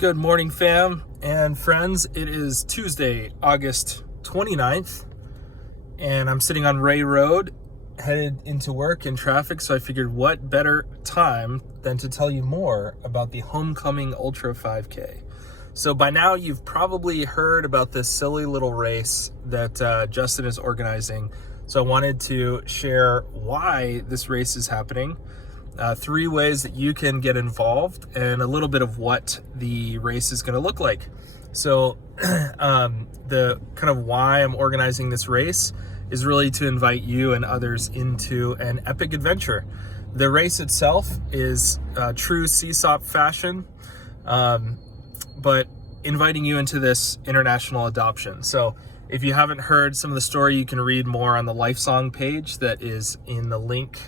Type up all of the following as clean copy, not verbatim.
Good morning, fam and friends. It is Tuesday, August 29th, and I'm sitting on Ray Road, headed into work in traffic, so I figured what better time than to tell you more about the Homecoming Ultra 5K. So by now, you've probably heard about this silly little race that Justin is organizing, so I wanted to share why this race is happening, 3 ways that you can get involved, and a little bit of what the race is going to look like. So the kind of why I'm organizing this race is really to invite you and others into an epic adventure. The race itself is true CSOP fashion, but inviting you into this international adoption. So if you haven't heard some of the story, you can read more on the LifeSong page that is in the link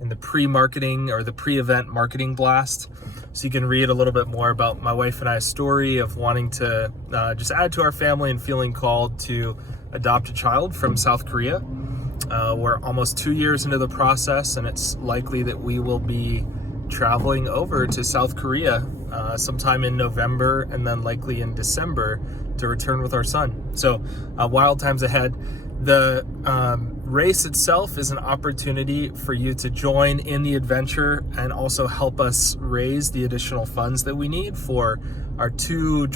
in the pre-marketing or the pre-event marketing blast. So you can read a little bit more about my wife and I's story of wanting to just add to our family and feeling called to adopt a child from South Korea. We're almost 2 years into the process, and it's likely that we will be traveling over to South Korea sometime in November and then likely in December to return with our son. So wild times ahead. The race itself is an opportunity for you to join in the adventure and also help us raise the additional funds that we need for our 2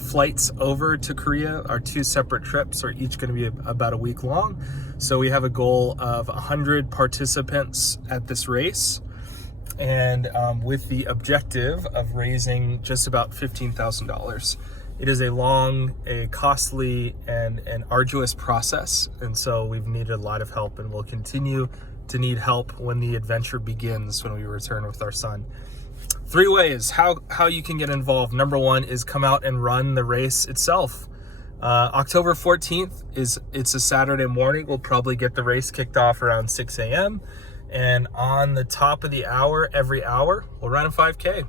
flights over to Korea. Our 2 separate trips are each going to be about a week long. So we have a goal of 100 participants at this race, and with the objective of raising just about $15,000. It is a long, a costly, and an arduous process, and so we've needed a lot of help, and we'll continue to need help when the adventure begins, when we return with our son. 3 ways how you can get involved. Number 1 is come out and run the race itself. October 14th it's a Saturday morning. We'll probably get the race kicked off around 6 a.m. And on the top of the hour, every hour, we'll run a 5K.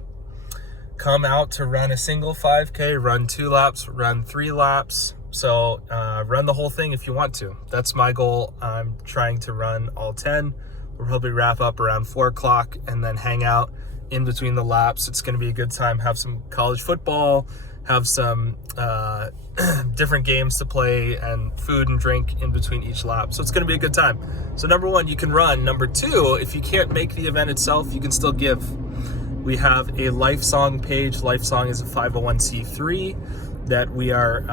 Come out to run a single 5K, run 2 laps, run 3 laps. So run the whole thing if you want to. That's my goal. I'm trying to run all 10. We'll probably wrap up around 4 o'clock and then hang out in between the laps. It's going to be a good time. Have some college football, have some different games to play, and food and drink in between each lap. So it's going to be a good time. So number 1, you can run. Number 2, if you can't make the event itself, you can still give. We have a LifeSong page. LifeSong is a 501c3 that we are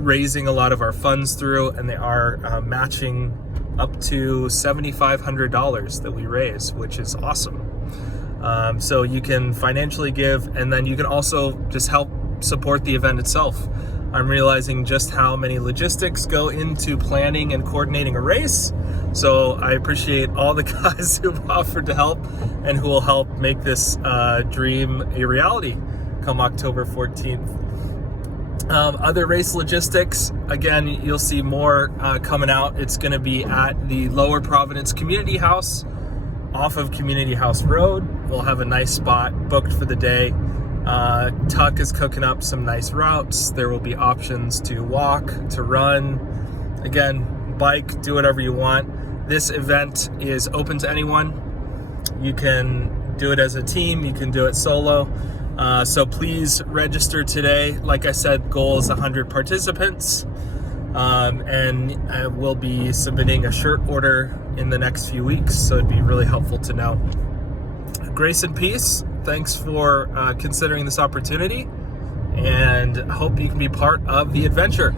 raising a lot of our funds through, and they are matching up to $7,500 that we raise, which is awesome. So you can financially give, and then you can also just help support the event itself. I'm realizing just how many logistics go into planning and coordinating a race. So I appreciate all the guys who've offered to help and who will help make this dream a reality come October 14th. Other race logistics, again, you'll see more coming out. It's going to be at the Lower Providence Community House off of Community House Road. We'll have a nice spot booked for the day. Tuck is cooking up some nice routes. There will be options to walk, to run, again, bike, do whatever you want. This event is open to anyone. You can do it as a team, you can do it solo. So please register today. Like I said, goal is 100 participants. And we'll be submitting a shirt order in the next few weeks, so it'd be really helpful to know. Grace and peace. Thanks for considering this opportunity, and hope you can be part of the adventure.